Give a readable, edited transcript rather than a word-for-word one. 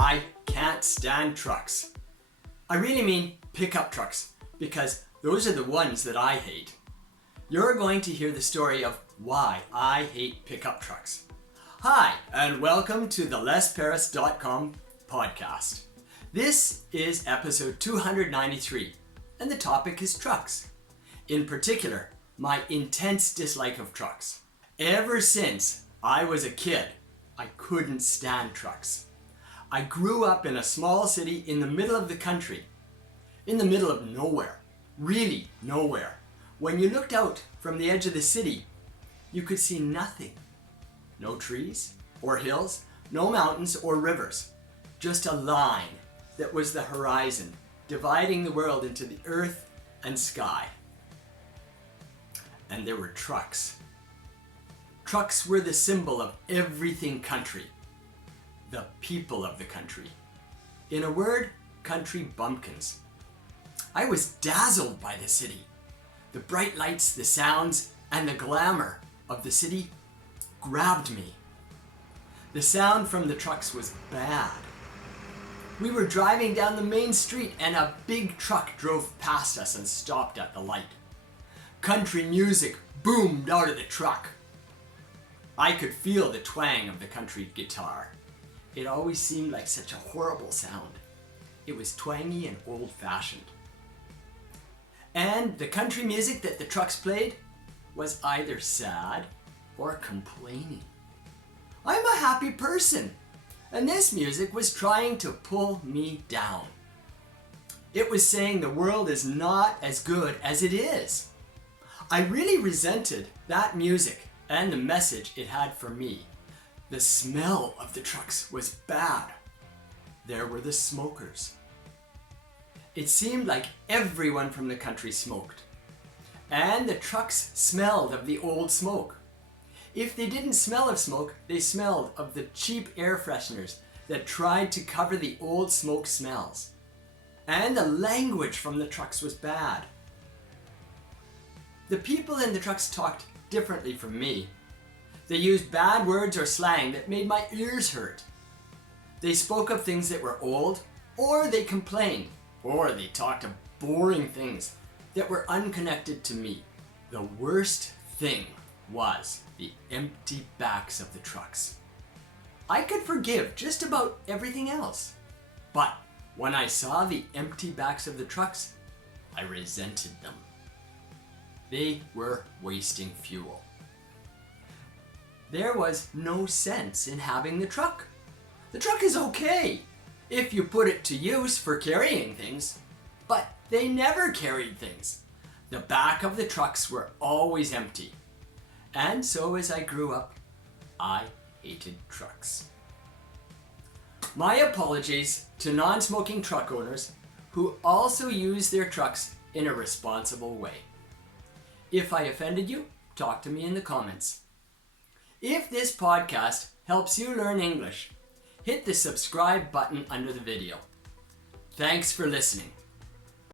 I can't stand trucks. I really mean pickup trucks, because those are the ones that I hate. You're going to hear the story of why I hate pickup trucks. Hi, and welcome to the LesParis.com podcast. This is episode 293, and the topic is trucks. In particular, my intense dislike of trucks. Ever since I was a kid, I couldn't stand trucks. I grew up in a small city in the middle of the country, in the middle of nowhere, really nowhere. When you looked out from the edge of the city, you could see nothing. No trees or hills, no mountains or rivers, just a line that was the horizon, dividing the world into the earth and sky. And there were trucks. Trucks were the symbol of everything country. The people of the country. In a word, country bumpkins. I was dazzled by the city. The bright lights, the sounds, and the glamour of the city grabbed me. The sound from the trucks was bad. We were driving down the main street and a big truck drove past us and stopped at the light. Country music boomed out of the truck. I could feel the twang of the country guitar. It always seemed like such a horrible sound. It was twangy and old-fashioned. And the country music that the trucks played was either sad or complaining. I'm a happy person, and this music was trying to pull me down. It was saying the world is not as good as it is. I really resented that music and the message it had for me. The smell of the trucks was bad. There were the smokers. It seemed like everyone from the country smoked. And the trucks smelled of the old smoke. If they didn't smell of smoke, they smelled of the cheap air fresheners that tried to cover the old smoke smells. And the language from the trucks was bad. The people in the trucks talked differently from me. They used bad words or slang that made my ears hurt. They spoke of things that were old, or they complained, or they talked of boring things that were unconnected to me. The worst thing was the empty backs of the trucks. I could forgive just about everything else, but when I saw the empty backs of the trucks, I resented them. They were wasting fuel. There was no sense in having the truck. The truck is okay if you put it to use for carrying things, but they never carried things. The back of the trucks were always empty. And so as I grew up, I hated trucks. My apologies to non-smoking truck owners who also use their trucks in a responsible way. If I offended you, talk to me in the comments. If this podcast helps you learn English, hit the subscribe button under the video. Thanks for listening.